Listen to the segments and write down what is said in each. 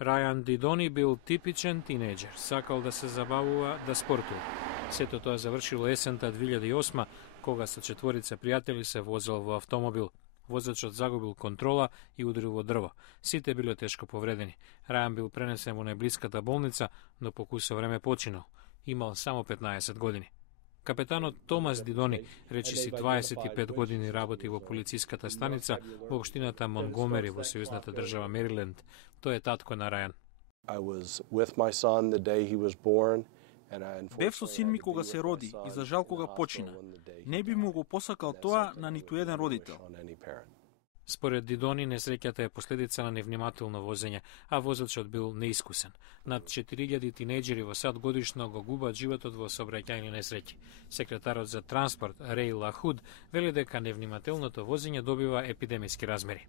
Ryan Didoni bil tipičan tinejdžer, sakal da se zabavува, da sportuje. Сето тоа завршило есента 2008, кога со четворица пријатели се возел во автомобил. Возачот загубил контрола и ударил во дрво. Сите биле тешко повредени. Рајан бил пренесен во најблиската болница, но по кусо време починал. Имал само 15 години. Капетанот Томас Дидони, речиси 25 години работи во полициската станица во општината Монгомери во сојузната држава Мериленд. Тој е татко на Рајан. Бев со син ми кога се роди и за жал кога почина. Не би му го посакал тоа на ниту еден родител. Според Дидони, несреќата е последица на невнимателно возење, а возачот бил неискусен. Над 4000 тинејџери во САД годишно го губат животот во сообраќајни несреќи. Секретарот за транспорт Реј Лахуд вели дека невнимателното возење добива епидемиски размери.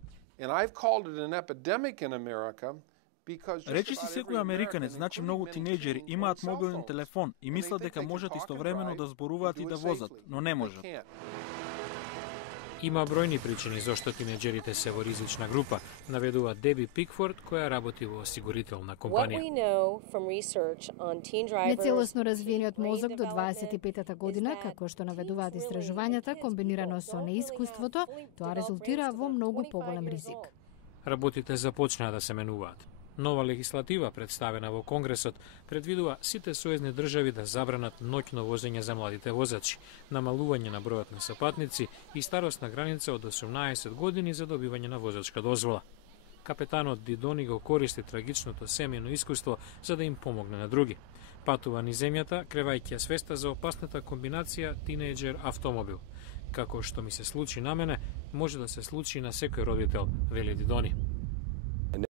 Речиси секој американец, значи многу тинејџери имаат мобилен телефон и мислат дека можат истовремено да зборуваат и да возат, но не можат. Има бројни причини зошто тинејџерите се во ризична група, наведува Деби Пикфорд, која работи во осигурителна компанија. Нецелосно развиениот мозок до 25-та година, како што наведуваат истражувањата, комбинирано со неискуството, тоа резултира во многу поголем ризик. Работите започнаа да се менуваат. Нова легислатива, представена во Конгресот, предвидува сите сојузни држави да забранат ноќно возење за младите возачи, намалување на бројот на сопатници и старосна граница од 18 години за добивање на возачка дозвола. Капетанот Дидони го користи трагичното семејно искуство за да им помогне на други. Патува низ земјата, кревајќи ја свеста за опасната комбинација тинејџер-автомобил. Како што ми се случи на мене, може да се случи на секој родител, вели Дидони.